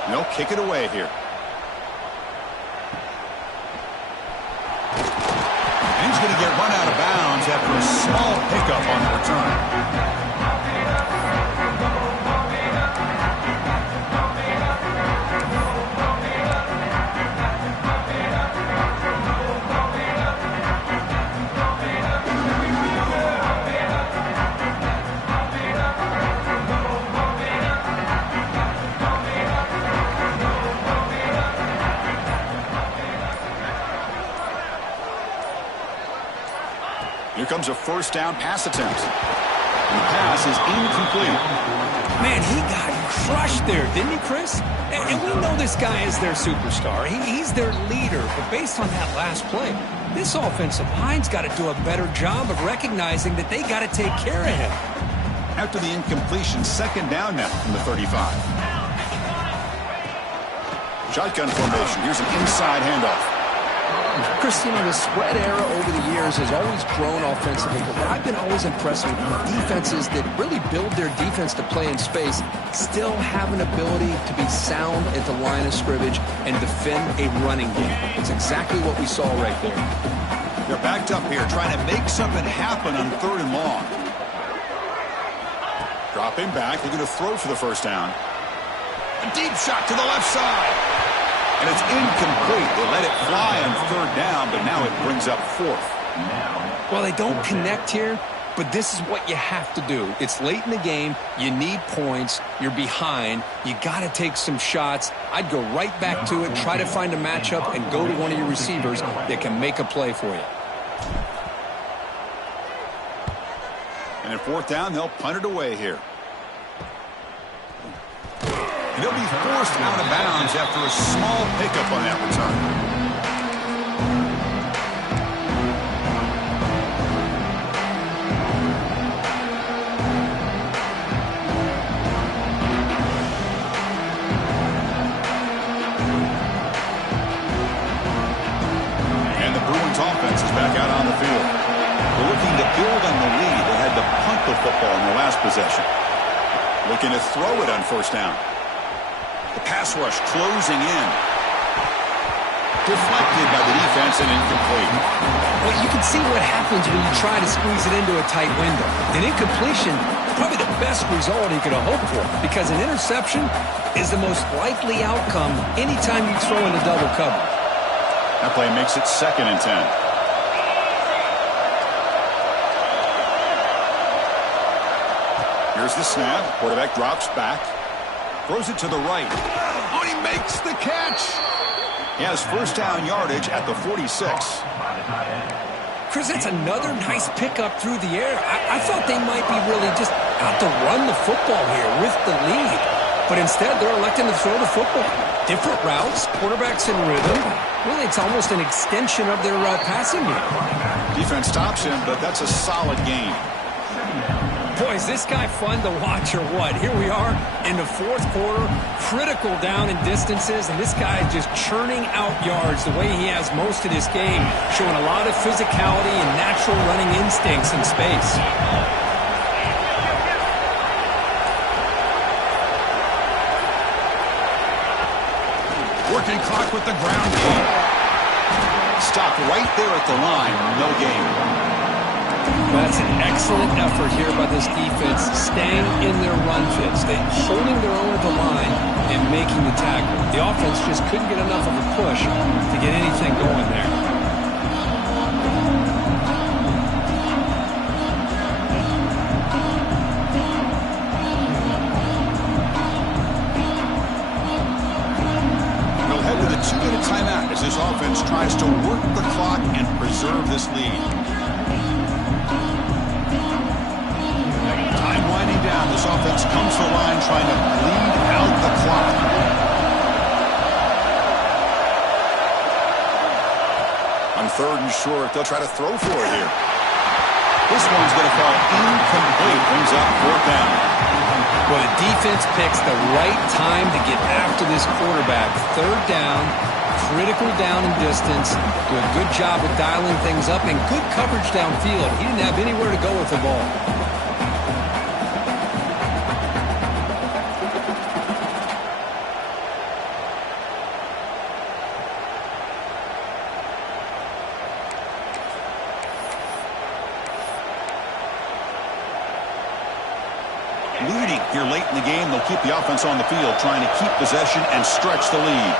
And they'll kick it away here. He's going to get run out of bounds after a small pickup on the return. Here comes a first down pass attempt. The pass is incomplete. Man, he got crushed there, didn't he, Chris? And we know this guy is their superstar. He's their leader. But based on that last play, this offensive line's got to do a better job of recognizing that they got to take care of him. After the incompletion, second down now from the 35. Shotgun formation. Here's an inside handoff. Chris, you know, the spread era over the years has always grown offensively, but I've been always impressed with defenses that really build their defense to play in space, still have an ability to be sound at the line of scrimmage and defend a running game. It's exactly what we saw right there. They're backed up here, trying to make something happen on third and long. Dropping back, looking to throw for the first down. A deep shot to the left side. And it's incomplete. They let it fly on third down, but now it brings up fourth. Well, they don't connect here, but this is what you have to do. It's late in the game. You need points. You're behind. You got to take some shots. I'd go right back to it, try to find a matchup, and go to one of your receivers that can make a play for you. And in fourth down, they'll punt it away here. And they'll be forced out of bounds after a small pickup on that return. Offense is back out on the field. They're looking to build on the lead. They had to punt the football in their last possession. Looking to throw it on first down. The pass rush closing in. Deflected by the defense and incomplete. Well, you can see what happens when you try to squeeze it into a tight window. An incompletion, probably the best result he could have hoped for, because an interception is the most likely outcome anytime you throw into double coverage. That play makes it 2nd and 10. Here's the snap. Quarterback drops back. Throws it to the right. Oh, he makes the catch. He has first down yardage at the 46. Chris, that's another nice pickup through the air. I thought they might be really just out to run the football here with the lead. But instead, they're electing to throw the football. Different routes, quarterbacks in rhythm. Really, it's almost an extension of their passing game. Defense stops him, but that's a solid game. Boy, is this guy fun to watch or what? Here we are in the fourth quarter, critical down and distances, and this guy is just churning out yards the way he has most of this game, showing a lot of physicality and natural running instincts in space. Working clock with the ground game. Stopped right there at the line. No gain. That's an excellent effort here by this defense, staying in their run fits. They're holding their own at the line and making the tackle. The offense just couldn't get enough of a push to get anything going there. Two-minute timeout as this offense tries to work the clock and preserve this lead. Time winding down. This offense comes to the line trying to bleed out the clock. On 3rd and short, they'll try to throw for it here. This one's going to fall incomplete. Brings up 4th down. Well, the defense picks the right time to get after this quarterback. 3rd down, critical down and distance. Do a good job of dialing things up and good coverage downfield. He didn't have anywhere to go with the ball. Leading here late in the game, they'll keep the offense on the field, trying to keep possession and stretch the lead.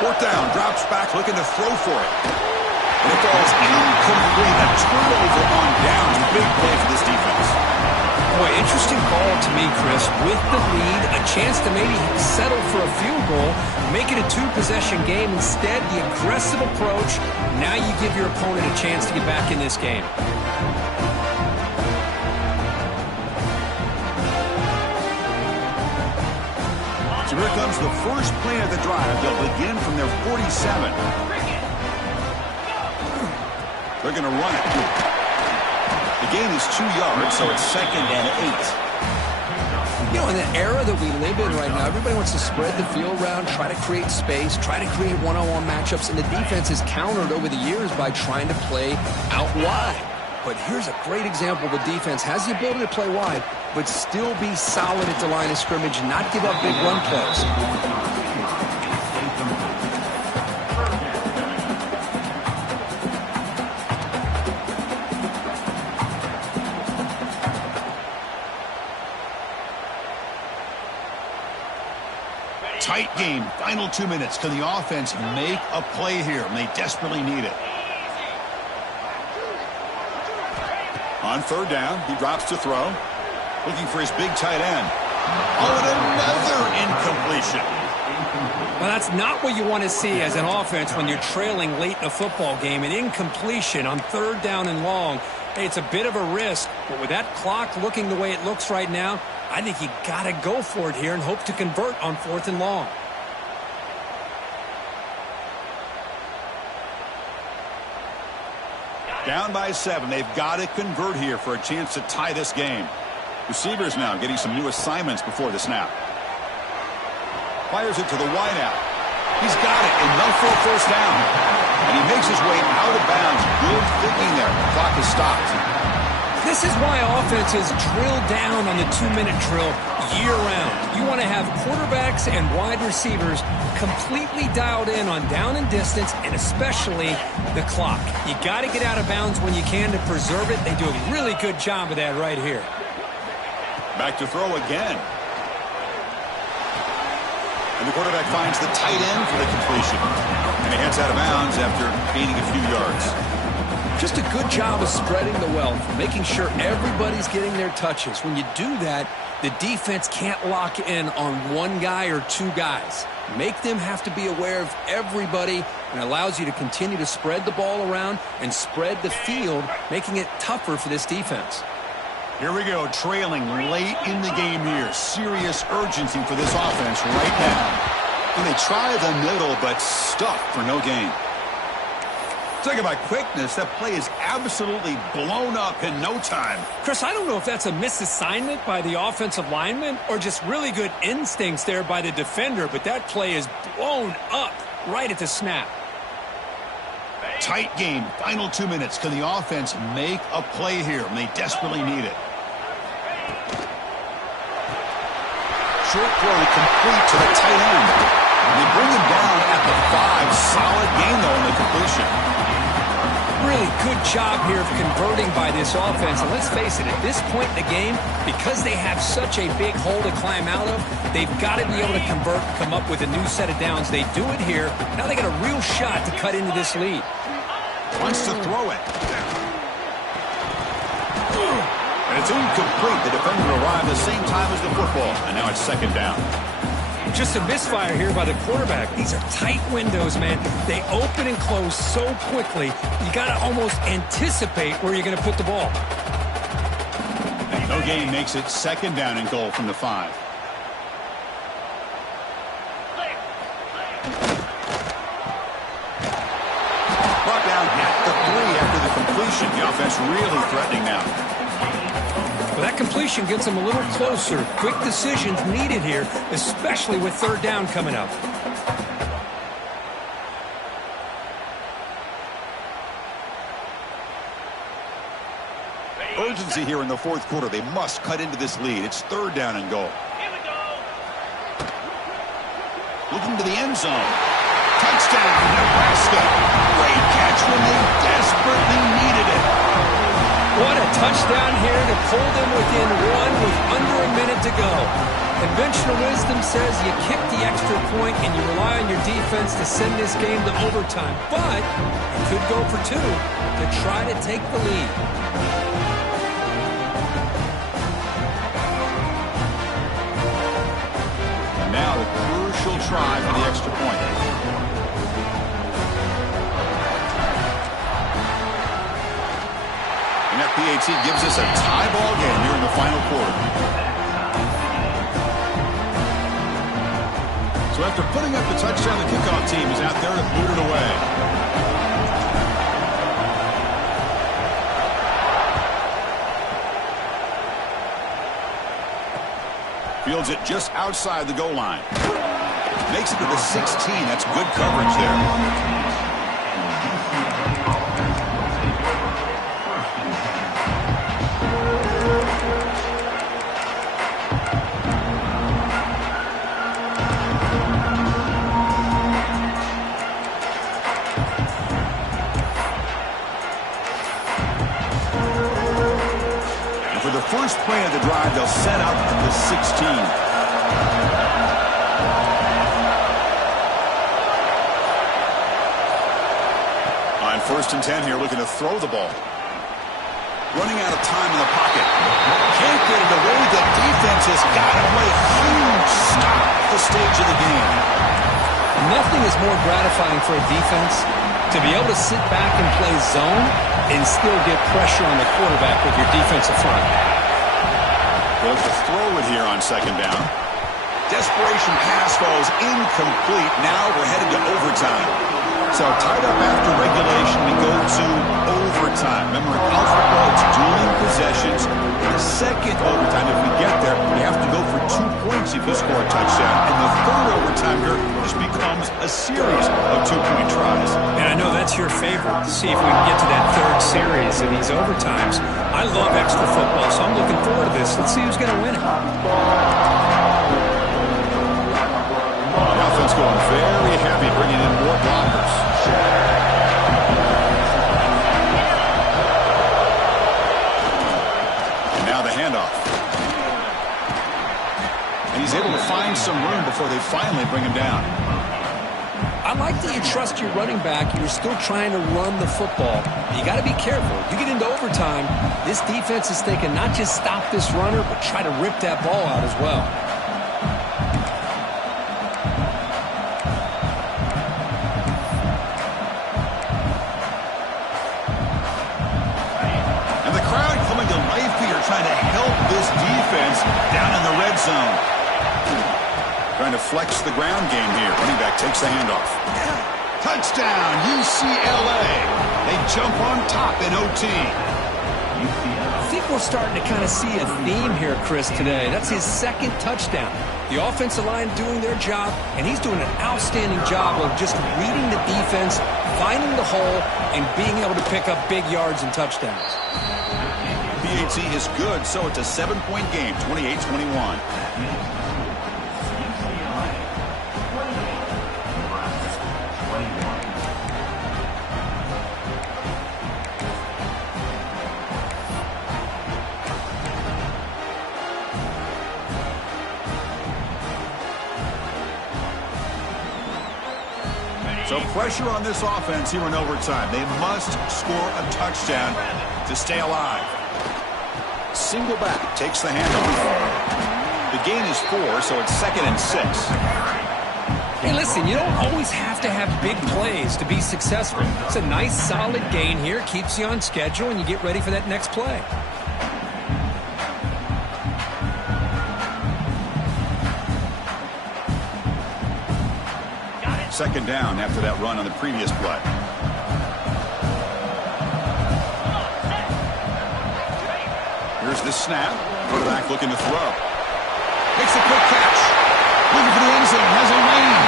Fourth down, drops back, looking to throw for it. And it falls incomplete. A turnover on downs. Big play for this defense. Boy, interesting call to me, Chris. With the lead, a chance to maybe settle for a field goal, make it a 2-possession game. Instead, the aggressive approach. Now you give your opponent a chance to get back in this game. So here comes the first play of the drive. They'll begin from their 47. They're going to run it. The gain is 2 yards, so it's 2nd and 8. You know, in the era that we live in right now, everybody wants to spread the field around, try to create space, try to create one-on-one matchups, and the defense is countered over the years by trying to play out wide. But here's a great example. The defense has the ability to play wide, but still be solid at the line of scrimmage, not give up big run plays. Tight game, final 2 minutes. Can the offense make a play here? And they desperately need it. On 3rd down, he drops to throw. Looking for his big tight end. Oh, and another incompletion. Well, that's not what you want to see as an offense when you're trailing late in a football game. An incompletion on 3rd down and long. Hey, it's a bit of a risk, but with that clock looking the way it looks right now, I think you got to go for it here and hope to convert on 4th and long. Down by 7. They've got to convert here for a chance to tie this game. Receivers now getting some new assignments before the snap. Fires it to the wideout. He's got it, enough for a 1st down. And he makes his way out of bounds. Good thinking there. The clock is stopped. This is why offenses drill down on the 2-minute drill year-round. You want to have quarterbacks and wide receivers completely dialed in on down and distance, and especially the clock. You got to get out of bounds when you can to preserve it. They do a really good job of that right here. Back to throw again. And the quarterback finds the tight end for the completion. And he heads out of bounds after gaining a few yards. Just a good job of spreading the wealth, making sure everybody's getting their touches. When you do that, the defense can't lock in on one guy or 2 guys. Make them have to be aware of everybody, and allows you to continue to spread the ball around and spread the field, making it tougher for this defense. Here we go, trailing late in the game here. Serious urgency for this offense right now. And they try the middle, but stuck for no gain. Talking about quickness, that play is absolutely blown up in no time. Chris, I don't know if that's a misassignment by the offensive lineman or just really good instincts there by the defender, but that play is blown up right at the snap. Tight game, final 2 minutes. Can the offense make a play here? And they desperately need it. Short throw complete to the tight end. And they bring him down at the 5. Solid game, though, in the completion. Really good job here of converting by this offense. And let's face it, at this point in the game, because they have such a big hole to climb out of, they've got to be able to convert, come up with a new set of downs. They do it here. Now they got a real shot to cut into this lead. Wants to throw it. And it's incomplete. The defender arrived the same time as the football. And now it's 2nd down. Just a misfire here by the quarterback. These are tight windows, man. They open and close so quickly, you got to almost anticipate where you're going to put the ball. No gain makes it 2nd down and goal from the 5. Brought down at the 3 after the completion. The offense really threatening now. Well, that completion gets them a little closer. Quick decisions needed here, especially with 3rd down coming up. Urgency here in the 4th quarter. They must cut into this lead. It's 3rd down and goal. Looking to the end zone. Touchdown, Nebraska. Great catch when they desperately needed it. What a touchdown here to pull them within 1 with under a minute to go. Conventional wisdom says you kick the extra point and you rely on your defense to send this game to overtime. But you could go for 2 to try to take the lead. And now the crucial try for the extra point. And that PAT gives us a tie ball game here in the final quarter. So after putting up the touchdown, the kickoff team is out there to boot it away. Fields it just outside the goal line. Makes it to the 16. That's good coverage there. First play of the drive, they'll set up the 16. On 1st and 10 here, looking to throw the ball. Running out of time in the pocket. Can't get it away. The defense has got to play a huge stop at the stage of the game. Nothing is more gratifying for a defense to be able to sit back and play zone and still get pressure on the quarterback with your defensive front. They'll have to throw it here on second down. Desperation pass falls incomplete. Now we're headed to overtime. So tied up after regulation, we go to overtime. Remember, in college football, it's dueling possessions. In the second overtime, if we get there, we have to go for 2 points if you score a touchdown. And the third overtime here just becomes a series of 2-point tries. And I know that's your favorite, to see if we can get to that third series in these overtimes. I love extra football, so I'm looking forward to this. Let's see who's going to win it. The offense going very heavy, bringing in more blockers. And now the handoff. And he's able to find some room before they finally bring him down. I like that you trust your running back. You're still trying to run the football. You got to be careful. You get into overtime, this defense is thinking not just stop this runner, but try to rip that ball out as well. Trying to help this defense down in the red zone. Trying to flex the ground game here. Running back takes the handoff. Touchdown, UCLA. They jump on top in OT. I think we're starting to kind of see a theme here, Chris, today. That's his second touchdown. The offensive line doing their job, and he's doing an outstanding job of just reading the defense, finding the hole, and being able to pick up big yards and touchdowns. PAT is good, so it's a 7-point game, 28-21. So pressure on this offense here in overtime. They must score a touchdown to stay alive. Single back takes the handoff. The gain is 4, so it's 2nd and 6. Hey, listen, you don't always have to have big plays to be successful. It's a nice, solid gain here. Keeps you on schedule, and you get ready for that next play. Second down after that run on the previous play. Here's the snap. Quarterback looking to throw. Makes a quick catch. Looking for the end zone. Has a lane.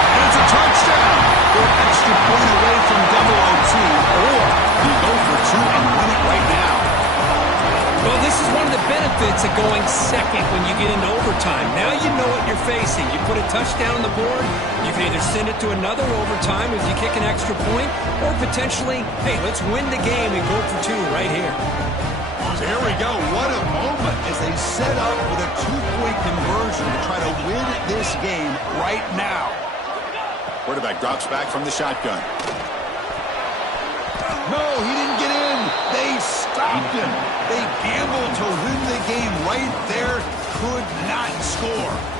And it's a touchdown. They're an extra point away from double OT. Or you go for 2 and win it right now. Well, this is one of the benefits of going second when you get into overtime. Now you know what you're facing. You put a touchdown on the board, you can either send it to another overtime if you kick an extra point, or potentially, hey, let's win the game and go for 2 right here. So here we go. What a moment as they set up with a 2-point conversion to try to win this game right now. Quarterback drops back from the shotgun. No, he didn't get in. They stopped him. They gambled to win the game right there. Could not score.